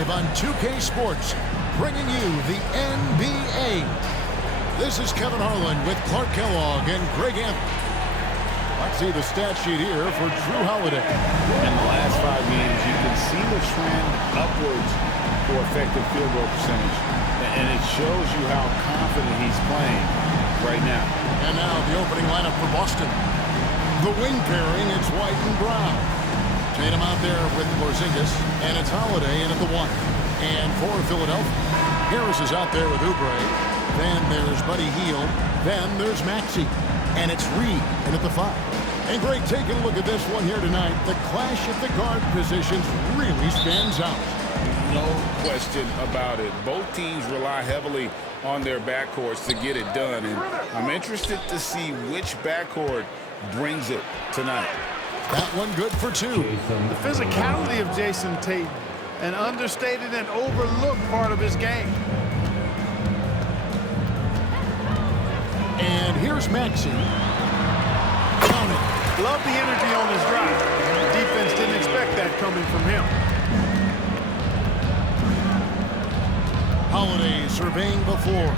live on 2K Sports, bringing you the NBA. This is Kevin Harlan with Clark Kellogg and Greg Anthony. Let's see the stat sheet here for Drew Holiday. In the last 5 games, you can see the trend upwards for effective field goal percentage. And it shows you how confident he's playing right now. And now the opening lineup for Boston. The wing pairing, it's White and Brown. Tatum out there with Porzingis, and it's Holiday in at the 1. And for Philadelphia, Harris is out there with Oubre. Then there's Buddy Hield. Then there's Maxey. And it's Reed in at the 5. And Greg, taking a look at this one here tonight, the clash of the guard positions really stands out. No question about it. Both teams rely heavily on their backcourts to get it done. And I'm interested to see which backcourt brings it tonight. That one good for 2. The physicality of Jason Tatum, an understated and overlooked part of his game. And here's Maxey. Love the energy on his drive. The defense didn't expect that coming from him. Holiday surveying before.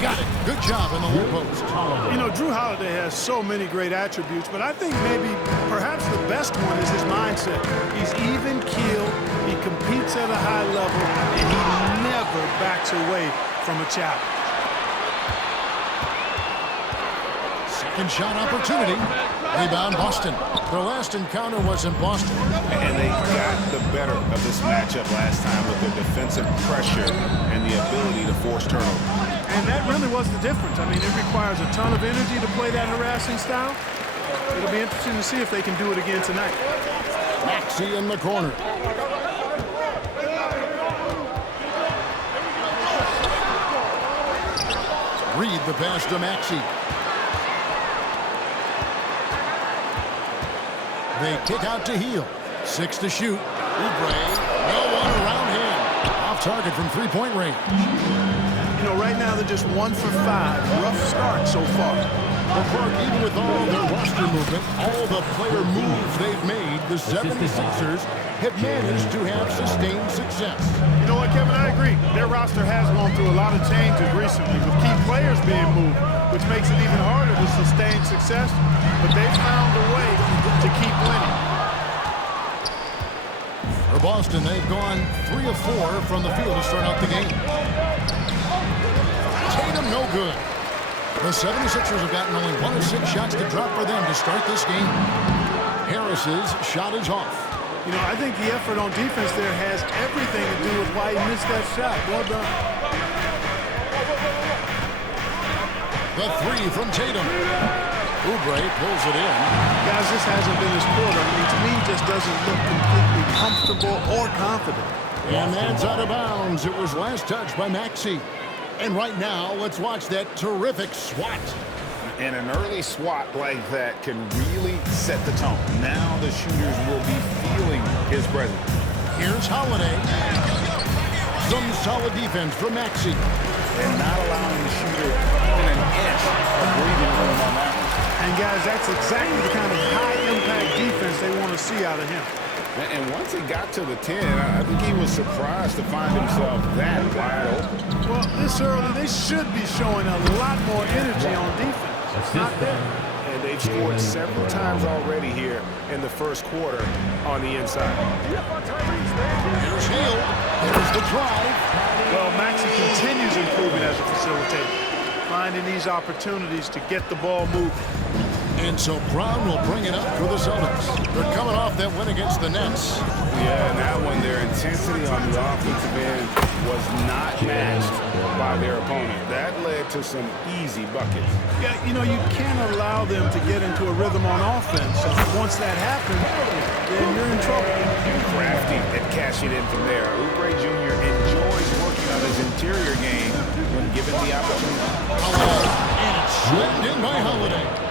Got it. Good job in the low post. You know, Drew Holiday has so many great attributes, but I think perhaps the best one is his mindset. He's even-keeled, he competes at a high level, and he never backs away from a challenge. Second shot opportunity. Rebound Boston. Their last encounter was in Boston. And they got the better of this matchup last time with their defensive pressure and the ability to force turnovers. And that really was the difference. I mean, it requires a ton of energy to play that harassing style. It'll be interesting to see if they can do it again tonight. Maxey in the corner. Read the pass to Maxey. They kick out to Hield. 6 to shoot. Oubre, no one around him. Off target from three-point range. You know, right now they're just 1 for 5. Rough start so far. Well, Clark, even with all their roster movement, all the player moves they've made, the 76ers have managed to have sustained success. You know what, Kevin? I agree. Their roster has gone through a lot of changes recently with key players being moved, which makes it even harder to sustain success. But they've found a way to keep winning. For Boston, they've gone 3 of 4 from the field to start out the game. Tatum, no good. The 76ers have gotten only 1 of 6 shots to drop for them to start this game. Harris's shot is off. You know, I think the effort on defense there has everything to do with why he missed that shot. Well done. The 3 from Tatum. Oubre pulls it in. Guys, this hasn't been his quarter. I mean, to me, he just doesn't look completely comfortable or confident. And that's out of bounds. It was last touched by Maxey. And right now, let's watch that terrific swat. And an early swat like that can really set the tone. Now the shooters will be feeling his presence. Here's Holiday. Some solid defense from Maxey. And not allowing the shooter even an inch of breathing room on that one. And guys, that's exactly the kind of high-impact defense they want to see out of him. And once he got to the 10, I think he was surprised to find himself that wide open. Well, this early, they should be showing a lot more energy on defense. It's not there. And they've scored several times already here in the first quarter on the inside. Here's Hield. There's the drive. Well, Maxey continues improving as a facilitator, finding these opportunities to get the ball moving. And so Brown will bring it up for the Celtics. They're coming off that win against the Nets. Yeah, and that one, their intensity on the offensive end was not matched by their opponent. That led to some easy buckets. Yeah, you know, you can't allow them to get into a rhythm on offense. Once that happens, then you're in trouble. Crafty and cashing in from there. Oubre Jr. enjoys working on his interior game when given the opportunity. And it's slammed in by Holiday.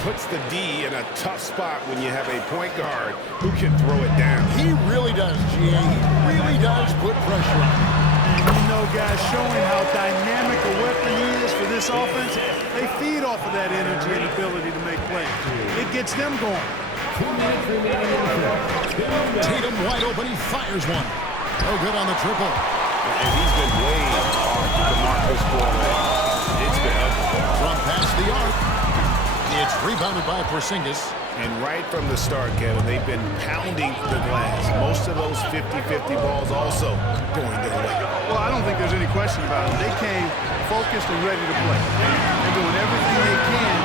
Puts the D in a tough spot when you have a point guard who can throw it down. He really does, GA. He really does put pressure on. And you know, guys, showing how dynamic a weapon he is for this offense, they feed off of that energy and ability to make plays. It gets them going. 2 minutes remaining in the Tatum wide open. He fires one. No good on the triple. And he's been way off the mark this quarter. It's been ugly. From past the arc. It's rebounded by Porzingis. And right from the start, Kevin, they've been pounding the glass. Most of those 50-50 balls also going their way. Well, I don't think there's any question about it. They came focused and ready to play. They're doing everything they can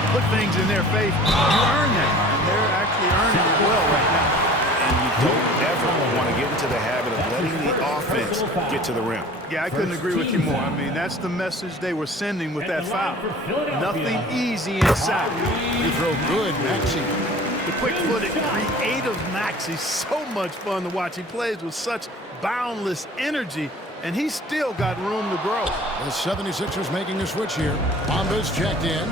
to put things in their favor. You earn that, and they're actually earning it well right now. And you don't ever want to get into the habit of letting the offense get to the rim. Yeah, I couldn't agree with you more. I mean, that's the message they were sending with that foul. Nothing easy inside. You throw good, Maxey. The quick-footed, creative Maxey, so much fun to watch. He plays with such boundless energy, and he's still got room to grow. The 76ers making the switch here. Bamba's checked in.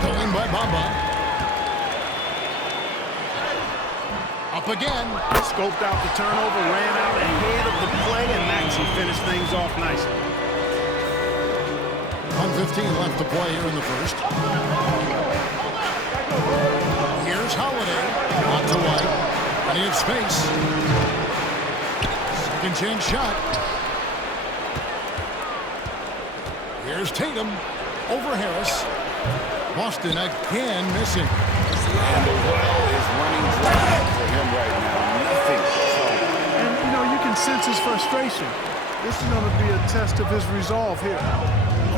Stolen by Bamba. Up again. Scoped out the turnover, ran out ahead of the play, and Maxey finished things off nicely. 1:15 left to play here in the first. Here's Holiday. On to White. Plenty of space. Second chance shot. Here's Tatum. Over Harris. Boston again missing. And the well is running dry for him right now. Nothing. And, you know, you can sense his frustration. This is going to be a test of his resolve here.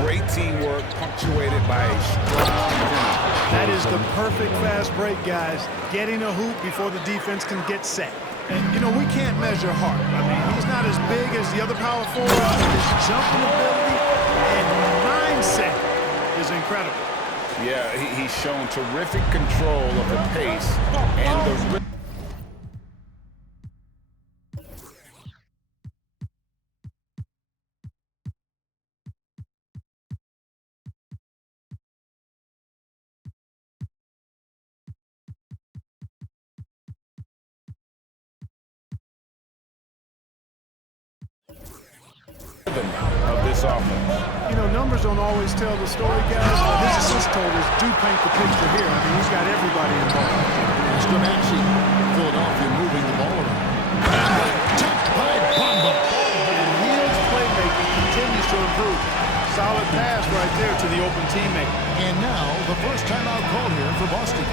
Great teamwork punctuated by a strong finish. That is the perfect fast break, guys. Getting a hoop before the defense can get set. And, you know, we can't measure heart. I mean, he's not as big as the other power forwards, but his jumping ability and mindset is incredible. Yeah, he's shown terrific control of the pace and the rhythm. Of this offense. You know, numbers don't always tell the story, guys. His assist totals do paint the picture here. I mean, he's got everybody involved. Mr. Maxey. Philadelphia moving the ball around. Tapped by Bamba. And Hield's playmaking continues to improve. Solid pass right there to the open teammate. And now the first timeout called here for Boston.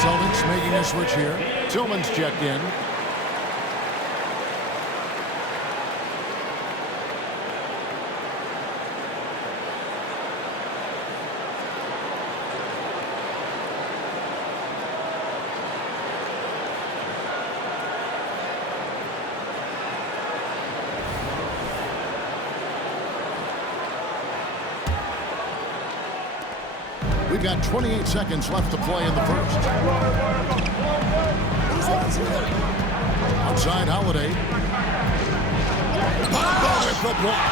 Celtics making a switch here. Tillman's checked in. We've got 28 seconds left to play in the first. Outside Holiday. Bamba with the block.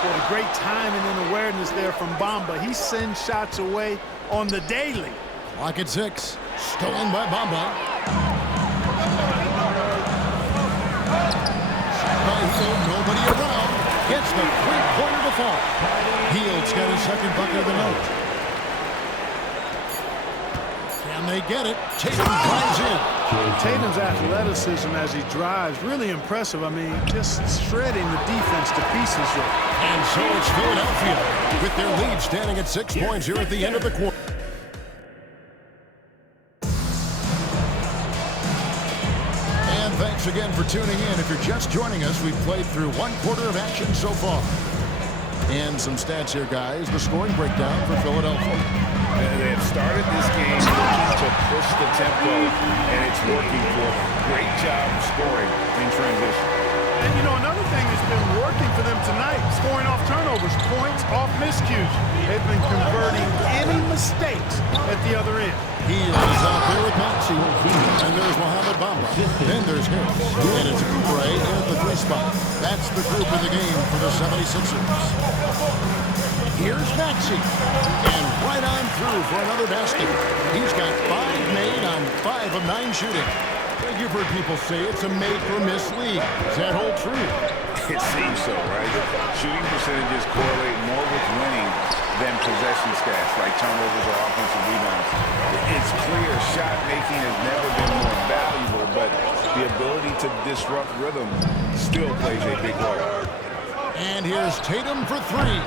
Boy, great timing and awareness there from Bamba. He sends shots away on the daily. Clock at 6. Stolen by Bamba. Shot by Hield. Nobody around. Gets the three-pointer to fall. Hield's got his second bucket of the night. And they get it. Tatum drives in. Tatum's athleticism as he drives, really impressive. I mean, just shredding the defense to pieces here. And so it's Philadelphia with their lead standing at 6 points here at the end of the quarter. And thanks again for tuning in. If you're just joining us, we've played through 1 quarter of action so far. And some stats here, guys. The scoring breakdown for Philadelphia. They have started this game looking to push the tempo, and it's working for them. Great job scoring in transition. And, you know, another thing that's been working for them tonight, scoring off turnovers, points off miscues. They've been converting any mistakes at the other end. He is out there with Maxey. And there's Mohamed Bamba. Then there's Harris. And it's Oubre in at the 3 spot. That's the group in the game for the 76ers. Here's Maxey. And right on through for another basket. He's got 5 made on 5 of 9 shooting. You've heard people say it's a made-for-miss league. Does that hold true? It seems so, right? Shooting percentages correlate more with winning than possession stats, like turnovers or offensive rebounds. It's clear shot making has never been more valuable, but the ability to disrupt rhythm still plays a big role. And here's Tatum for 3.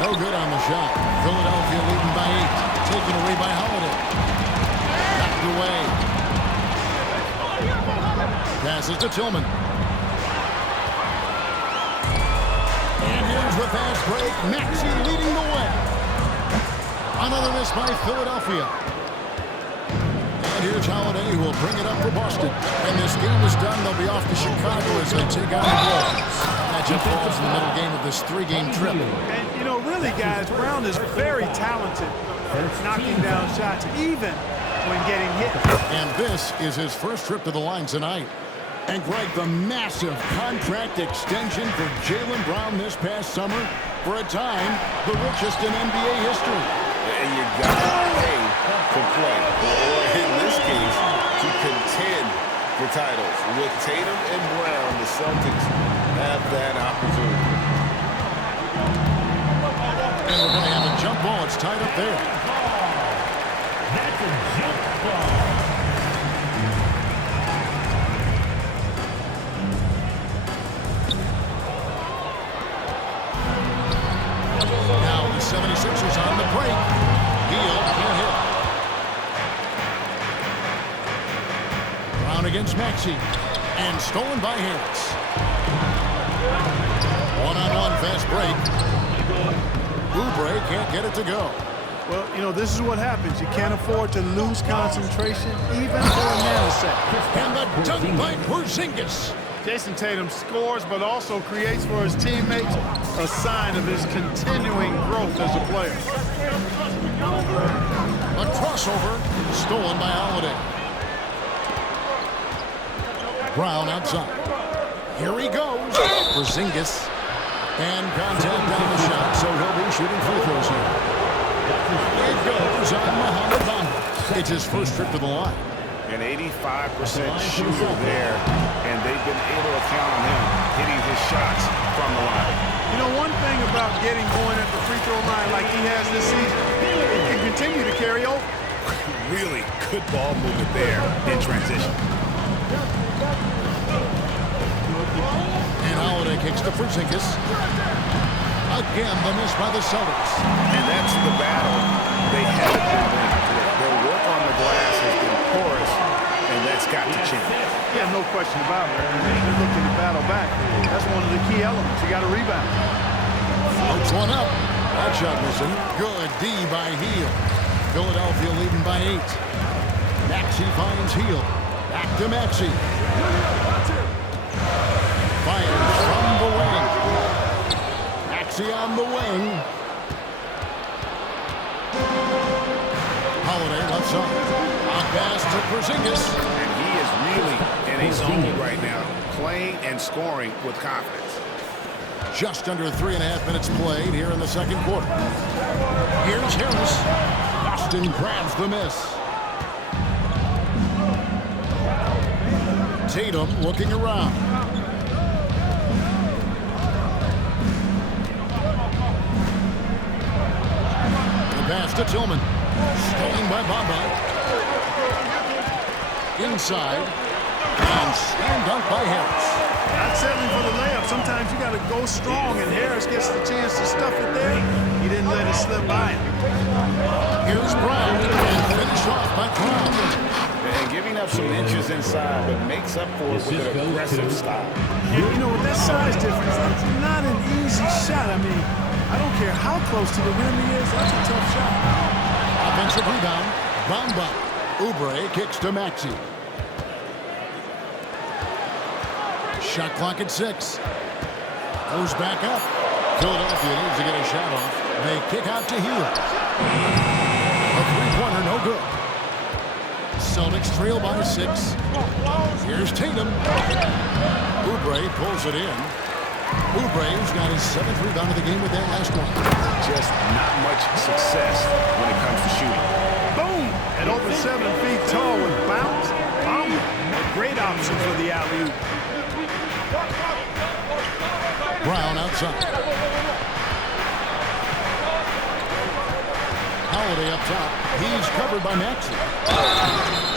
No good on the shot. Philadelphia leading by 8. Taken away by Holiday. Knocked away. Passes to Tillman. And here's the fast break. Maxey leading the way. Another miss by Philadelphia. And here's Holiday, who will bring it up for Boston. When this game is done, they'll be off to Chicago as they take on the Bulls. Matchup falls in the middle game of this 3-game trip. And, you know, really, guys, Brown is very talented at knocking down shots, even when getting hit. And this is his first trip to the line tonight. And Greg, the massive contract extension for Jaylen Brown this past summer, for a time, the richest in NBA history. And you got to pay to play, or in this case, to contend for titles. With Tatum and Brown, the Celtics have that opportunity. And we're going to have a jump ball. It's tied up there. That's a jump ball. Now the 76ers on the break. Hield can't hit. Brown against Maxey. And stolen by Harris. One-on-one fast break. Oubre can't get it to go. Well, you know, this is what happens. You can't afford to lose concentration, even for a nanosecond. And the dunk by Porzingis. Jason Tatum scores, but also creates for his teammates a sign of his continuing growth as a player. A crossover stolen by Holiday. Brown outside. Here he goes. Porzingis. And contact on the shot, so he'll be shooting free throws here. It goes on Mohamed Bamba. It's his first trip to the line. An 85% shooter there, and they've been able to count on him hitting his shots from the line. You know, one thing about getting going at the free throw line like he has this season, it can continue to carry over. Really good ball movement there in transition. And Holiday kicks to Porzingis. Again, the miss by the Celtics. And that's the battle they haven't been winning today. Their work on the glass has been porous, and that's got to change. Yeah, no question about it. They're looking to battle back. That's one of the key elements. You got to rebound. Outs one up. That shot missing. Good D by Hield. Philadelphia leading by 8. Maxey finds Hield. Back to Maxey. Fires from the wing. Maxey on the wing. Holiday left side. A pass to Porzingis. And he is really in a zone right now, playing and scoring with confidence. Just under 3.5 minutes played here in the second quarter. Here's Harris. Boston grabs the miss. Tatum looking around. The pass to Tillman. Stolen by Bamba. Inside. And slam dunk by Harris. Not settling for the layup. Sometimes you got to go strong, and Harris gets the chance to stuff it there. He didn't let it slip by him. Here's Brown, and finished off by Brown. And giving up some inches inside, but makes up for it with an aggressive style. And, you know, with that size difference, it's not an easy shot. I mean, I don't care how close to the rim he is. That's a tough shot. Offensive rebound. Bamba. Oubre kicks to Maxey. Shot clock at 6. Goes back up. Philadelphia needs to get a shot off. They kick out to Hill. A three-pointer, no good. Celtics trail by 6. Here's Tatum. Oubre pulls it in. Oubre's got his 7th rebound of the game with that last one. Just not much success when it comes to shooting. Boom! At over 7 feet tall with bounce. A great option for the alley-oop. Brown outside. Holiday up top. He's covered by Maxey.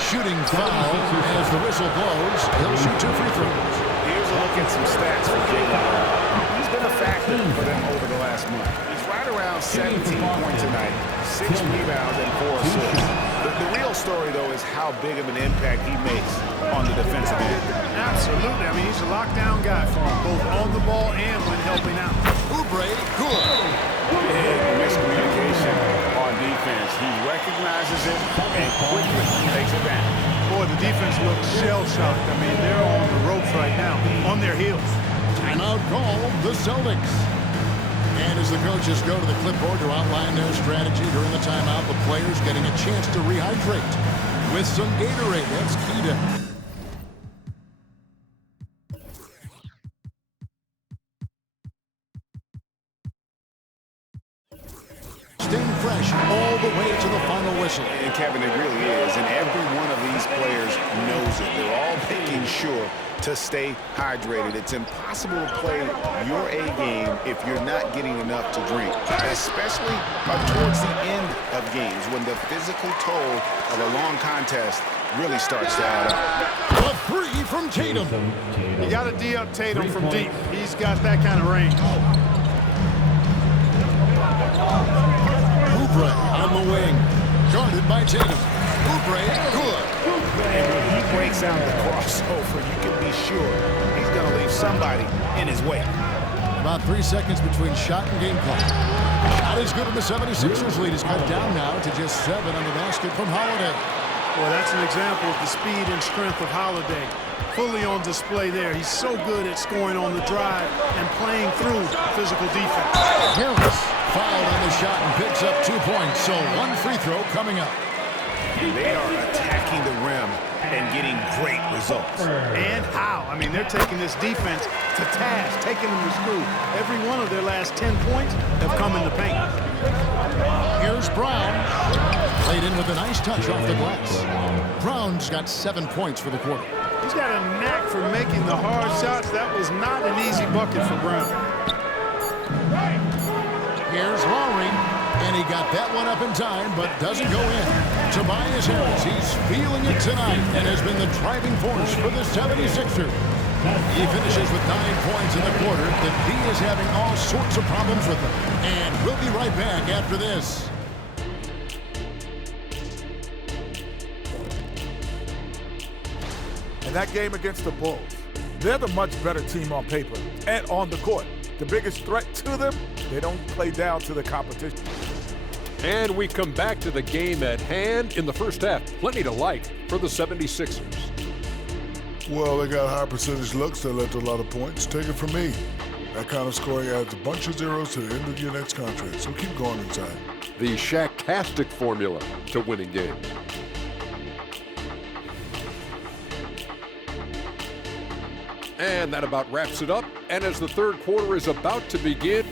Shooting foul as the whistle blows. He'll shoot 2 free throws. Here's a look at some stats for Jalen. He's been a factor for them over the last month. He's right around 17 points a night, 6 rebounds, and 4 assists. The real story, though, is how big of an impact he makes on the defensive end. Absolutely. I mean, he's a lockdown guy for him, both on the ball and when helping out. Oubre, good. Big miscommunication on defense. He recognizes it and quickly takes advantage. Boy, the defense looks shell-shocked. I mean, they're on the ropes right now, on their heels. Timeout call, the Celtics. And as the coaches go to the clipboard to outline their strategy during the timeout, the players getting a chance to rehydrate with some Gatorade. That's key to staying fresh all the way to the final whistle. And Kevin, it really is. And every one of these players knows it. They're all making sure to stay hydrated. It's impossible to play your A game if you're not getting enough to drink, especially towards the end of games when the physical toll of a long contest really starts to add up. A three from Tatum. You got to D up Tatum from deep. He's got that kind of range. Oubre on the wing. Guarded by Tatum. Oubre, good. And when he breaks out the crossover, you can be sure he's going to leave somebody in his way. About 3 seconds between shot and game clock. Shot is good, and the 76ers lead is cut down now to just 7 on the basket from Holiday. Well, that's an example of the speed and strength of Holiday. Fully on display there. He's so good at scoring on the drive and playing through physical defense. Harris fouled on the shot and picks up 2 points, so 1 free throw coming up. They are attacking the rim and getting great results. And how? I mean, they're taking this defense to task, taking them to school. Every one of their last 10 points have come in the paint. Here's Brown. Played in with a nice touch off the glass. Brown's got 7 points for the quarter. He's got a knack for making the hard shots. That was not an easy bucket for Brown. Here's Lowry, and he got that one up in time, but doesn't go in. Tobias Harris, he's feeling it tonight and has been the driving force for the 76ers. He finishes with 9 points in the quarter. The D is having all sorts of problems with them. And we'll be right back after this. In that game against the Bulls, they're the much better team on paper and on the court. The biggest threat to them, they don't play down to the competition. And we come back to the game at hand in the first half. Plenty to like for the 76ers. Well, they got high percentage looks that led to a lot of points. Take it from me. That kind of scoring adds a bunch of zeros to the end of your next contract, so keep going inside. The Shaq-tastic formula to winning games. And that about wraps it up. And as the third quarter is about to begin,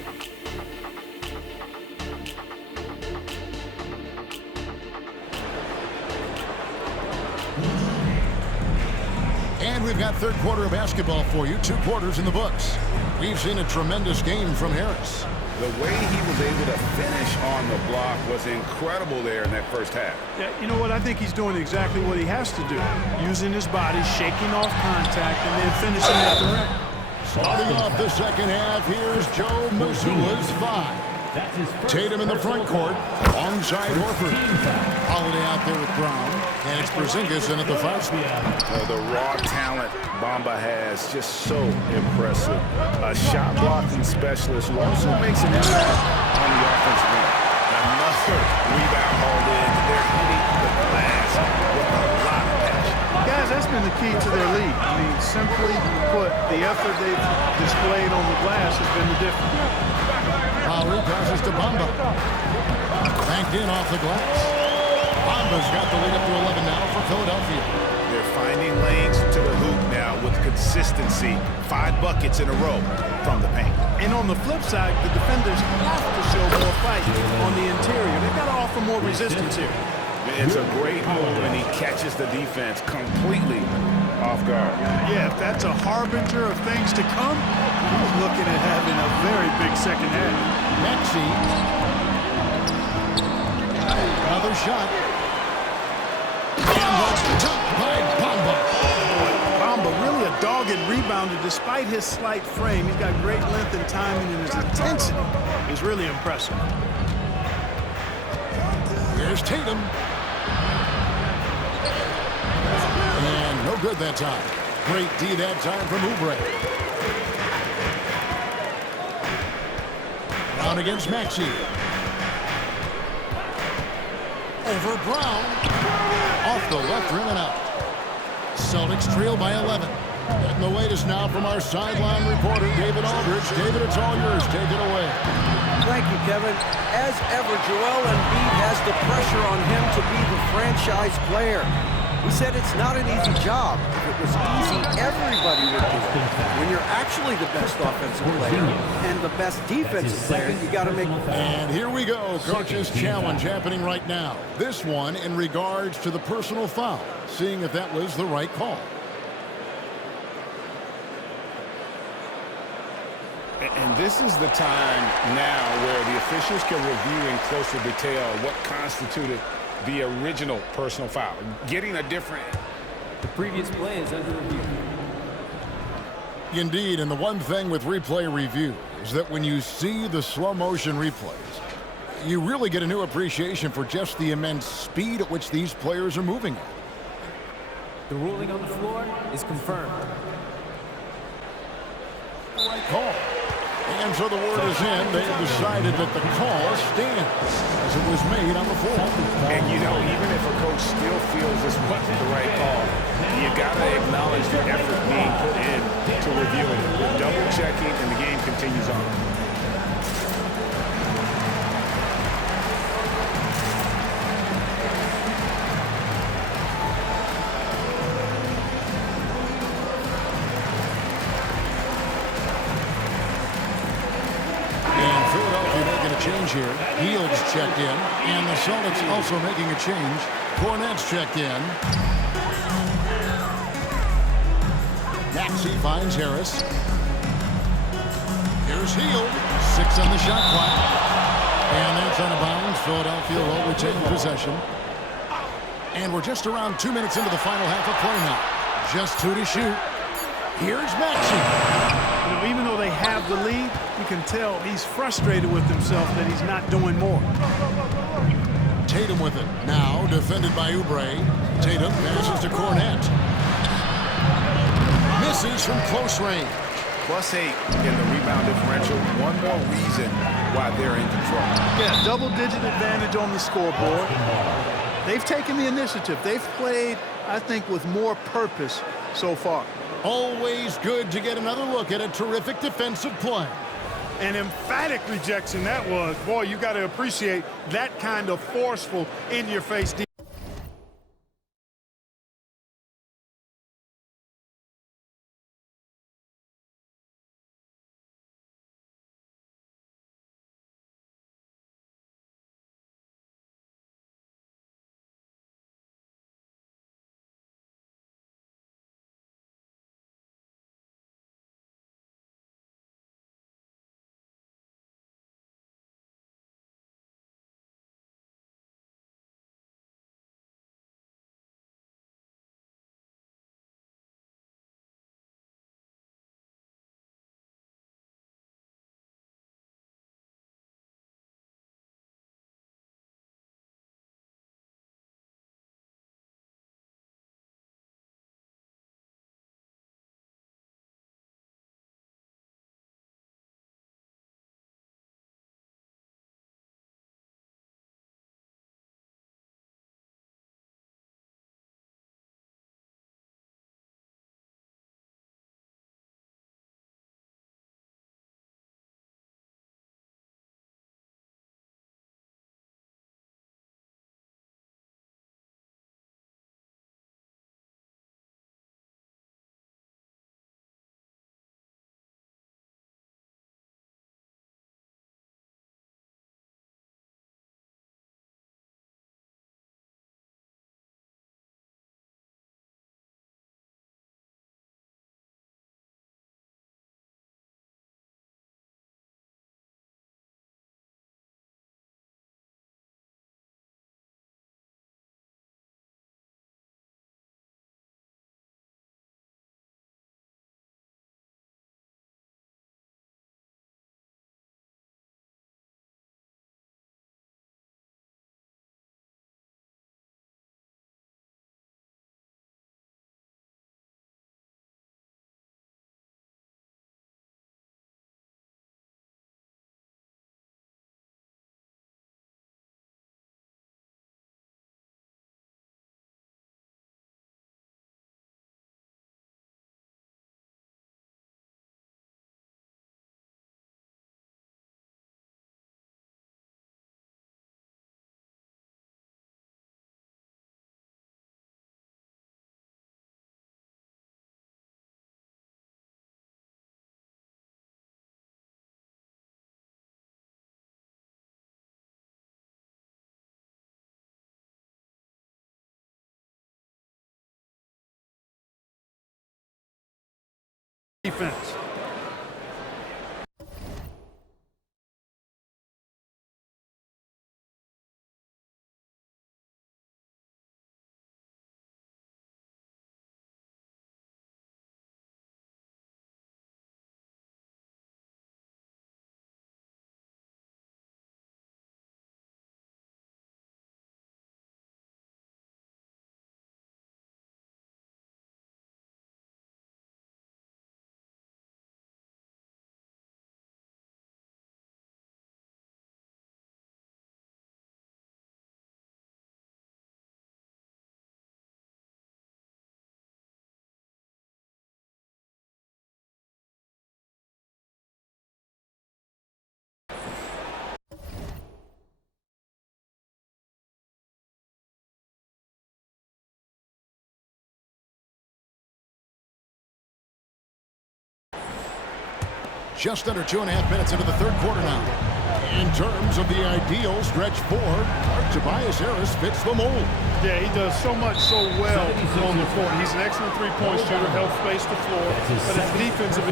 And we've got that third quarter of basketball for you. 2 quarters in the books. We've seen a tremendous game from Harris. The way he was able to finish on the block was incredible there in that first half. Yeah, you know what? I think he's doing exactly what he has to do. Using his body, shaking off contact, and then finishing at the rim. Starting off the second half, here's Joe Mazzulla's 5. Tatum in the front court, alongside Horford. Holiday out there with Brown, and it's Porzingis in at the 5 spot. The raw talent Bamba has, just so impressive. A shot blocking specialist who also makes an impact on the offensive end. Another rebound hauled in. They're hitting the glass with a lot of passion. Guys, that's been the key to their lead. I mean, simply put, the effort they've displayed on the glass has been the difference. Lowry passes to Bamba. Banked in off the glass. Bamba's got the lead up to 11 now for Philadelphia. They're finding lanes to the hoop now with consistency. 5 buckets in a row from the paint. And on the flip side, the defenders have to show more fight on the interior. They've got to offer more resistance here. It's a great move, and he catches the defense completely off guard. Yeah, if that's a harbinger of things to come, he's looking at having a very big second half. Maxey. Another shot. And that's topped by Bamba. Bamba really a dogged rebounder despite his slight frame. He's got great length and timing, and his intensity is really impressive. Here's Tatum. And no good that time. Great D that time from Oubre. Brown against Maxey. Over Brown. Off the left rim and out. Celtics trail by 11. Getting the latest now from our sideline reporter, David Aldridge. David, it's all yours. Take it away. Thank you, Kevin. As ever, Joel Embiid has the pressure on him to be the franchise player. He said it's not an easy job. If it was easy, everybody would do it. When you're actually the best offensive player and the best defensive player, you got to make... And here we go. Coach's challenge happening right now. This one in regards to the personal foul. Seeing if that was the right call. And this is the time now where the officials can review in closer detail what constituted the original personal foul. Getting a different... The previous play is under review. Indeed, and the one thing with replay review is that when you see the slow motion replays, you really get a new appreciation for just the immense speed at which these players are moving at. The ruling on the floor is confirmed. Right call. And so the word is in. They have decided that the call stands as it was made on the floor. And, you know, even if a coach still feels this wasn't the right call, you got to acknowledge the effort being put in to reviewing it. Double checking, and the game continues on. Here. Heald's checked in, and the Celtics also making a change. Cornette's checked in. Maxey finds Harris. Here's Hield. 6 on the shot clock. And that's out of bounds. Philadelphia will retain possession. And we're just around 2 minutes into the final half of play now. Just 2 to shoot. Here's Maxey. You know, even though they have the lead, you can tell he's frustrated with himself that he's not doing more. Tatum with it. Now defended by Oubre. Tatum passes to Cornette. Misses from close range. +8 in the rebound differential. One more reason why they're in control. Yeah, double-digit advantage on the scoreboard. They've taken the initiative. They've played, I think, with more purpose so far. Always good to get another look at a terrific defensive play. An emphatic rejection that was. Boy, you got to appreciate that kind of forceful, in-your-face defense. defense. Just under 2.5 minutes into the third quarter now. In terms of the ideal stretch forward, Tobias Harris fits the mold. Yeah, he does so much so well on the court. He's an excellent three-point shooter, helps space the floor, but his defensive...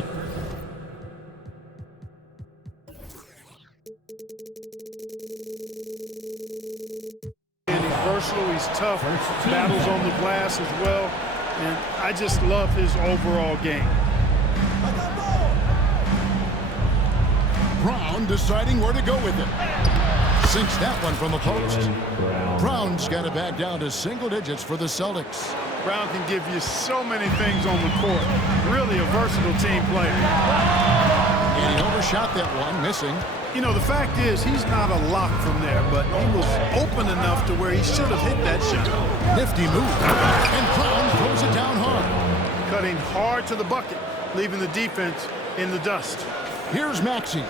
And he's versatile, he's tough, battles on the glass as well, and I just love his overall game. Brown deciding where to go with it. Sinks that one from the post. Brown's got it back down to single digits for the Celtics. Brown can give you so many things on the court. Really a versatile team player. And he overshot that one, missing. You know, the fact is, he's not a lock from there, but he was open enough to where he should have hit that shot. Nifty move. And Brown throws it down hard. Cutting hard to the bucket, leaving the defense in the dust. Here's Maxey.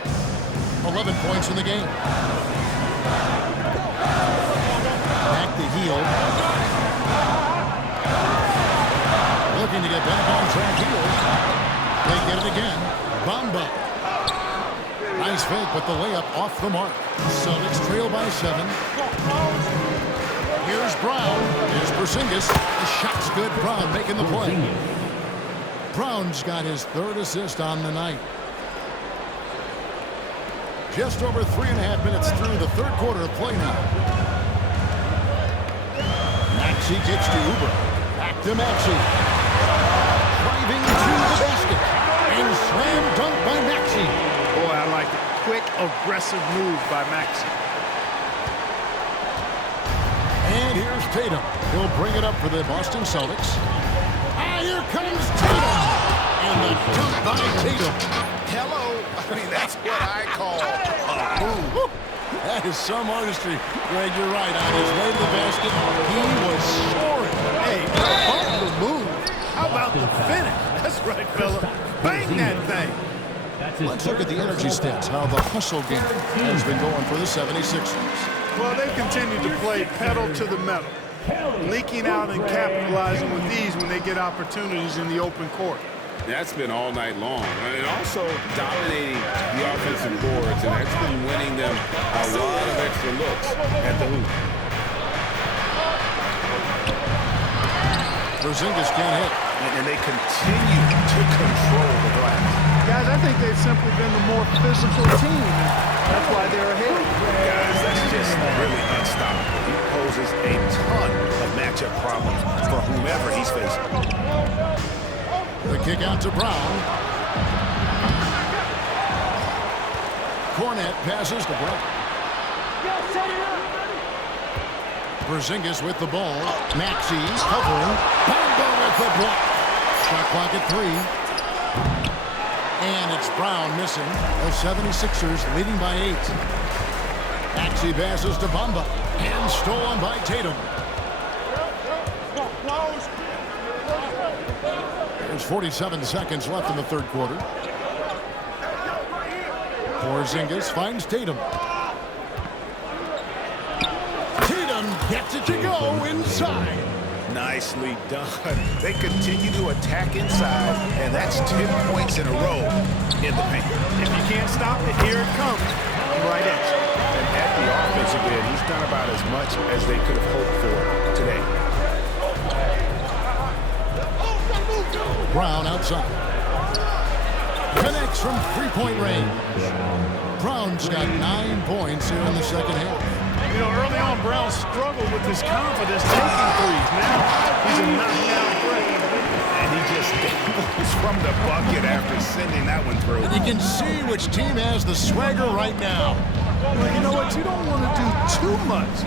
11 points in the game. Back the heel. Looking to get back on track here. They get it again. Bamba. Nice fake, but the layup off the mark. Celtics trail by 7. Here's Brown. Here's Porzingis. The shot's good. Brown making the play. Brown's got his 3rd assist on the night. Just over 3.5 minutes through the third quarter of play now. Maxey gets to Uber. Back to Maxey. Driving to the basket. And slam dunk by Maxey. Boy, I like it. Quick, aggressive move by Maxey. And here's Tatum. He'll bring it up for the Boston Celtics. Ah, here comes Tatum. And the dunk by Tatum. Hello. I mean, that's what I call a move. That is some artistry. Greg, you're right. On his way to the basket, he was soaring. Hey, about the move. How about the finish? That's right, fella. Bang that thing. Let's look at the energy stats, how the hustle game has been going for the 76ers. Well, they've continued to play pedal to the metal, leaking out and capitalizing with ease when they get opportunities in the open court. That's been all night long. And also dominating the offensive boards, and that's been winning them a lot of extra looks at the hoop. Porzingis can't hit. And they continue to control the glass. Guys, I think they've simply been the more physical team. That's why they're ahead. Guys, that's just really unstoppable. He poses a ton of matchup problems for whomever he's facing. The kick out to Brown. Cornet passes to Brown. Porzingis with the ball. Maxey covering. Bamba with the block. Shot clock at 3. And it's Brown missing. The 76ers leading by 8. Maxey passes to Bamba. And stolen by Tatum. There's 47 seconds left in the third quarter. Porzingis finds Tatum. Tatum gets it to go inside. Nicely done. They continue to attack inside, and that's 10 points in a row in the paint. If you can't stop it, here it comes. Right at you. And at the offensive end, he's done about as much as they could have hoped for today. Brown outside. makes from three-point range. Brown's got 9 points here in the second half. You know, early on, Brown struggled with his confidence taking threes. Now, he's a knockdown threat. And he just gambles from the bucket after sending that one through. And you can see which team has the swagger right now. Well, you know what? You don't want to do too much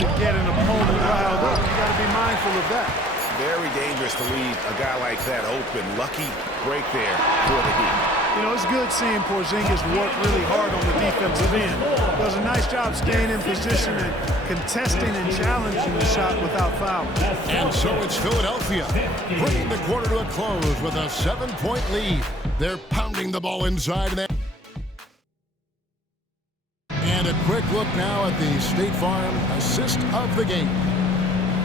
to get an opponent riled up. You got to be mindful of that. Very dangerous to leave a guy like that open. Lucky break there for the Heat. You know, it's good seeing Porzingis work really hard on the defensive end. Does a nice job staying in position and contesting and challenging the shot without fouling. And so it's Philadelphia bringing the quarter to a close with a 7-point lead. They're pounding the ball inside. And a quick look now at the State Farm assist of the game.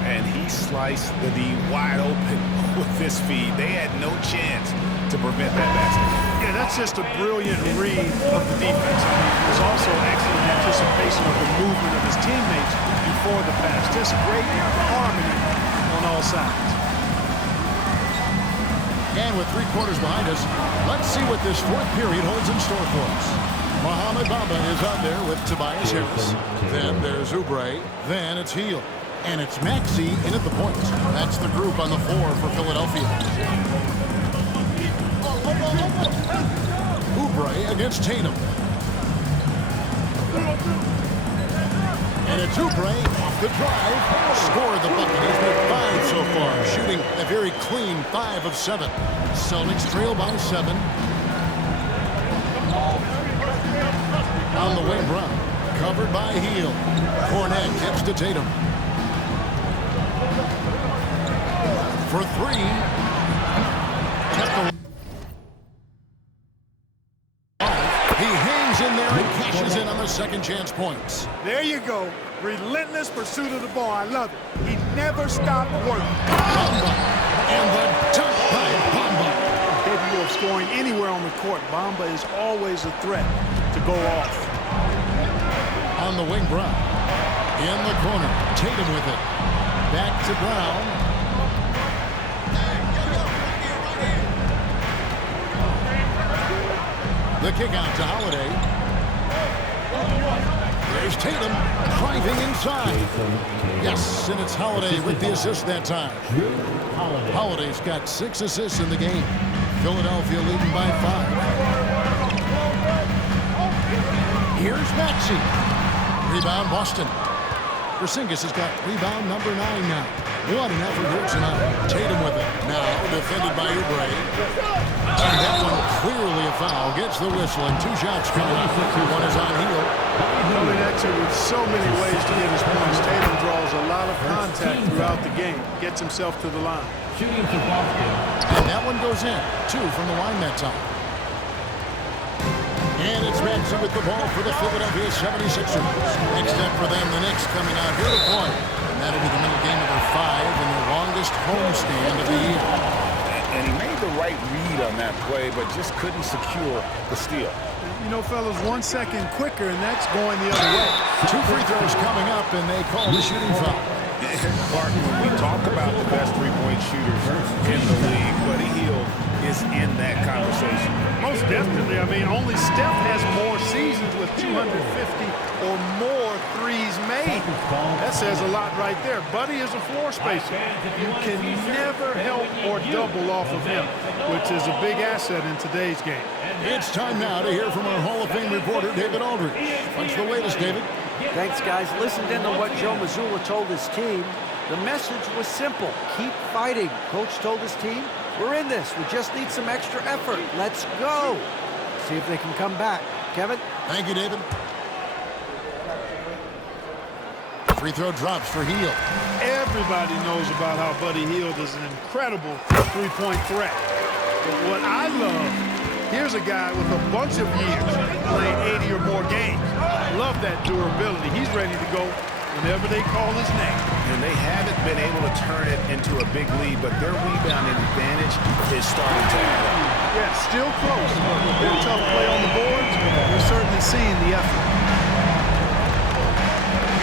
And he sliced the D wide open with this feed. They had no chance to prevent that basket. Yeah, that's just a brilliant read of the defense. I mean, it was also excellent anticipation of the movement of his teammates before the pass. Just great harmony on all sides. And with 3 quarters behind us, let's see what this fourth period holds in store for us. Mohamed Bamba is out there with Tobias Harris. Then there's Oubre. Then it's Hield. And it's Maxey in at the point. That's the group on the floor for Philadelphia. Oubre against Tatum. And it's Oubre off the drive. Scored the bucket. He's made 5 so far. Shooting a very clean 5 of 7. Celtics trail by 7. On the wing, Brown. Covered by Hield. Fournette gives to Tatum. For 3. He hangs in there and cashes in on the second chance points. There you go. Relentless pursuit of the ball. I love it. He never stopped working. Bamba. And the dunk by Bamba. Capable of scoring anywhere on the court. Bamba is always a threat to go off. On the wing, Brown. In the corner. Tatum with it. Back to Brown. The kick out to Holiday. There's Tatum driving inside. Yes, and it's Holiday with the assist that time. Holiday's got 6 assists in the game. Philadelphia leading by 5. Here's Maxey. Rebound Boston. Porzingis has got rebound number 9 now. What an effort here tonight. Tatum with it. Now defended by Oubre. And that one clearly a foul. Gets the whistle and 2 shots coming up. One is on Hield. Coming at you with so many ways to get his points. Tatum draws a lot of contact throughout the game. Gets himself to the line. And that one goes in. 2 from the line that time. And it's Maxey with the ball for the Philadelphia 76ers. Next up for them, the Knicks coming out here to play. And that'll be the middle game of their 5 and their longest homestand of the year. And he made the right read on that play, but just couldn't secure the steal. You know, fellas, 1 second quicker, and that's going the other way. 2 free throws coming up, and they call the shooting foul. Clark, when we talk about the best three-point shooters in the league, Buddy Hield is in that conversation. Most definitely. I mean, only Steph has more seasons with 250 or more threes made. That says a lot right there. Buddy is a floor spacer. You can never help or double off of him, which is a big asset in today's game. It's time now to hear from our Hall of Fame reporter, David Aldridge. What's the latest, David? Thanks, guys. Listened in to what Joe Mazzulla told his team. The message was simple. Keep fighting. Coach told his team, we're in this. We just need some extra effort. Let's go. See if they can come back. Kevin? Thank you, David. Free throw drops for Hield. Everybody knows about how Buddy Hield is an incredible three-point threat. But what I love, here's a guy with a bunch of years playing 80 or more games. Love that durability. He's ready to go whenever they call his name. And they haven't been able to turn it into a big lead, but their rebounding advantage is starting to add up. Yeah, still close, but with their tough play on the boards, we're certainly seeing the effort.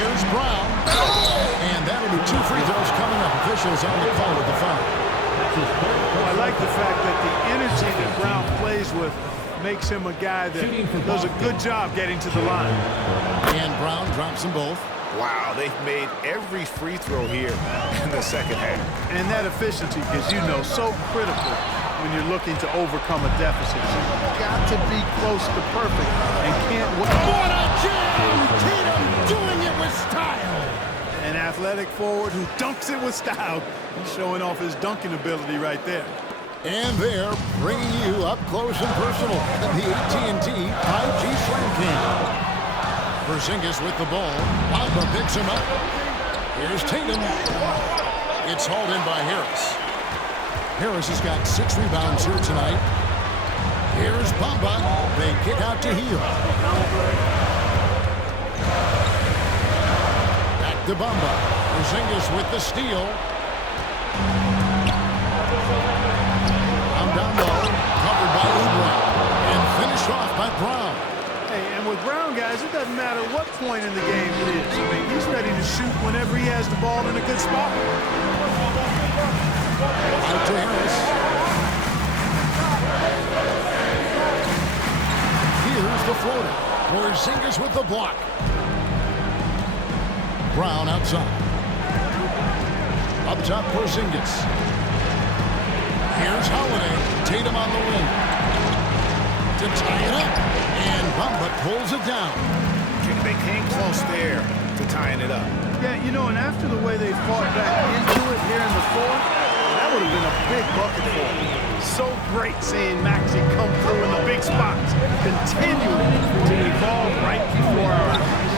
Here's Brown. And that'll be 2 free throws coming up. Officials on the call with the foul. I like the fact that the energy that Brown plays with makes him a guy that does a good job getting to the line. And Brown drops them both. Wow, they've made every free throw here in the second half. And that efficiency is, so critical when you're looking to overcome a deficit. You've got to be close to perfect and can't wait. What a jam! Tatum doing it with style. An athletic forward who dunks it with style. He's showing off his dunking ability right there. And they're bringing you up close and personal at the AT&T 5G Slam Cam. Porzingis with the ball. Bamba picks him up. Here's Tatum. It's hauled in by Harris. Harris has got 6 rebounds here tonight. Here's Bamba. They kick out to Hill. Back to Bamba. Porzingis with the steal. Down low, covered by Oubre, and finished off by Brown. Hey, and with Brown, guys, it doesn't matter what point in the game it is. I mean, he's ready to shoot whenever he has the ball in a good spot. Out to Harris. Here's the floater. Porzingis with the block. Brown outside. Up top, Porzingis. Here's Holiday. Tatum on the wing. To tie it up. And Bamba pulls it down. They came close there to tying it up. Yeah, and after the way they fought back into it here in the fourth, that would have been a big bucket for them. So great seeing Maxey come through in the big spots, continuing to evolve right before our eyes.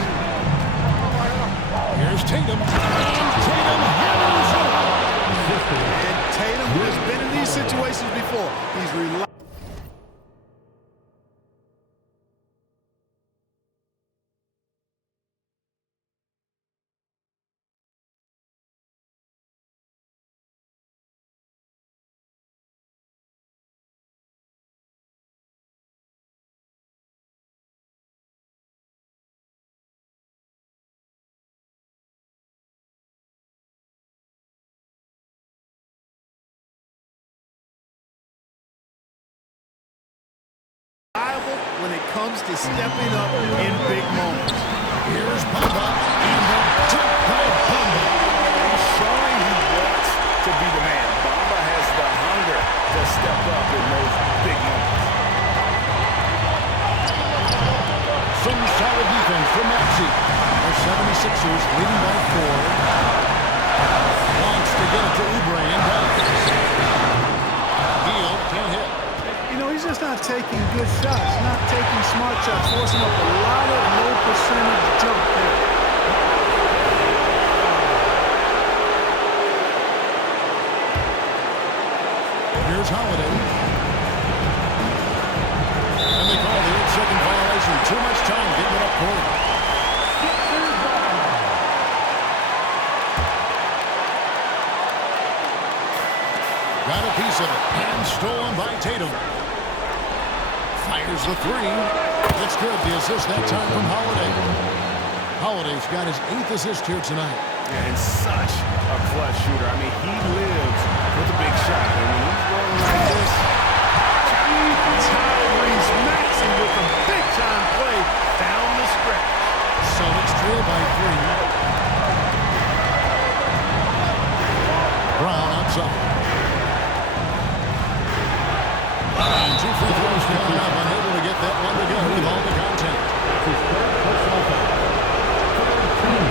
Here's Tatum. And Tatum hammers it. And Tatum has been in these situations before. He's reliable. When it comes to stepping up in big moments. Here's Bamba, and the tip by Bamba. He's showing he wants to be the man. Bamba has the hunger to step up in those big moments. Some solid defense from Maxey. The 76ers leading by 4. Wants to get it to Oubre and does. Hill can't hit. He's just not taking good shots, not taking smart shots, forcing up a lot of low percentage jump there. Here's Holiday. And they call the 8-second violation. Too much time getting it up court. Got a piece of it. And stolen by Tatum. Fires the 3. It's good. The assist that time from Holiday. Holiday's got his 8th assist here tonight. And such a clutch shooter. I mean, he lives with a big shot. And when he's rolling like this, Tyrese Maxey with a big-time play down the stretch. Celtics trail by 3. Brown outside. And 2 free throws coming up, unable to get that one to go with all the contact.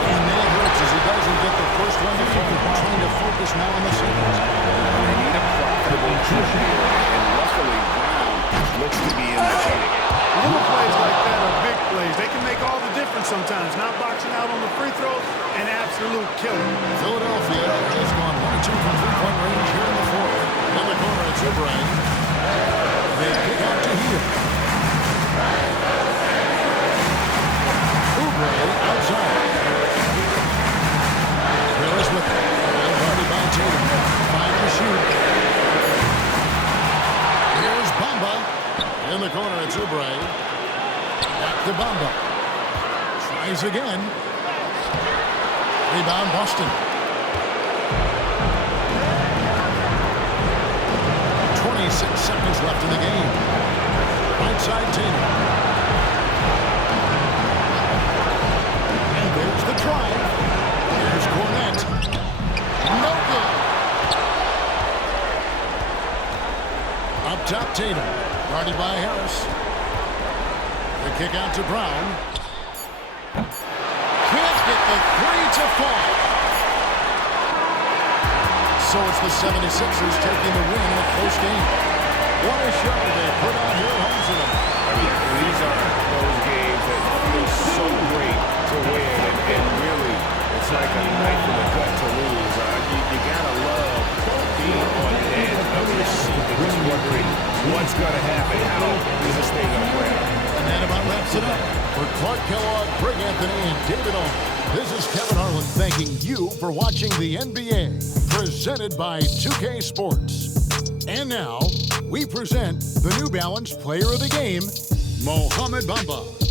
And that hurts as he doesn't get the first one to fall. Trying to focus now on the second. they need a profitable shooter here. And luckily, Brown looks to be in the game. Little plays like that are big plays. They can make all the difference sometimes. Not boxing out on the free throw, an absolute killer. Philadelphia has gone 1 or 2 from three-point range here in the fourth. In the corner, it's Oubre. They kick out to Hill. Oubre outside. Harris with it. And guarded by Tatum. 5 to shoot. Here's Bamba. In the corner, it's Oubre. Back to Bamba. Tries again. Rebound, Boston. 26 seconds left in the game. Right side Tatum. And there's the drive. Here's Cornette. No good. Up top Tatum. Guarded by Harris. The kick out to Brown. Can't get the three to fall. So it's the 76ers taking the win in a close game. What a show they put on here at home tonight. I mean, these are those games that feel so great to win, and really, it's like a knife in the gut to lose. You gotta love being on the edge of your seat and just wondering what's gonna happen. How is this thing gonna play out? And that about wraps it up. For Clark Kellogg, Greg Anthony, and David Owen, this is Kevin Harlan thanking you for watching the NBA, presented by 2K Sports. And now, we present the New Balance Player of the Game, Mohamed Bamba.